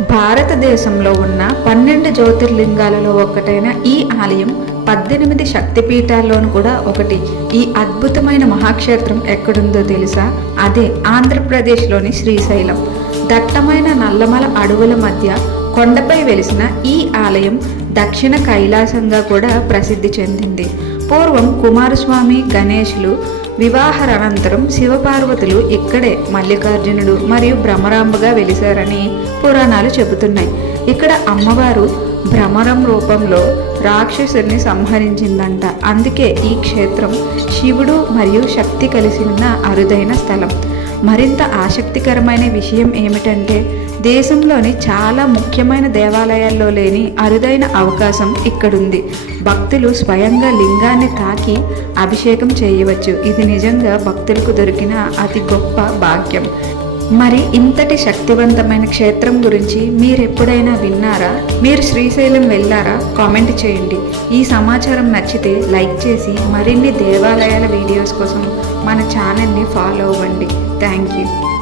భారతదేశంలో ఉన్న 12 జ్యోతిర్లింగాలలో ఒకటైన ఈ ఆలయం 18 శక్తిపీఠాల్లోనూ కూడా ఒకటి. ఈ అద్భుతమైన మహాక్షేత్రం ఎక్కడుందో తెలుసా? అదే ఆంధ్రప్రదేశ్లోని శ్రీశైలం. దట్టమైన నల్లమల అడవుల మధ్య కొండపై వెలిసిన ఈ ఆలయం దక్షిణ కైలాసంగా కూడా ప్రసిద్ధి చెందింది. పూర్వం కుమారస్వామి గణేశులు వివాహానంతరం శివపార్వతులు ఇక్కడే మల్లికార్జునుడు మరియు భ్రమరాంబగా వెలిశారని పురాణాలు చెబుతున్నాయి. ఇక్కడ అమ్మవారు భ్రమరం రూపంలో రాక్షసుని సంహరించిందంట. అందుకే ఈ క్షేత్రం శివుడు మరియు శక్తి కలిసి ఉన్న అరుదైన స్థలం. మరింత ఆసక్తికరమైన విషయం ఏమిటంటే, దేశంలోని చాలా ముఖ్యమైన దేవాలయాల్లో లేని అరుదైన అవకాశం ఇక్కడుంది. భక్తులు స్వయంగా లింగాన్ని తాకి అభిషేకం చేయవచ్చు. ఇది నిజంగా భక్తులకు దొరికిన అతి గొప్ప భాగ్యం. మరి ఇంతటి శక్తివంతమైన క్షేత్రం గురించి మీరు ఎప్పుడైనా విన్నారా? మీరు శ్రీశైలం వెళ్ళారా? కామెంట్ చేయండి. ఈ సమాచారం నచ్చితే లైక్ చేసి మరిన్ని దేవాలయాల వీడియోస్ కోసం మన ఛానల్ని ఫాలో అవ్వండి. Thank you.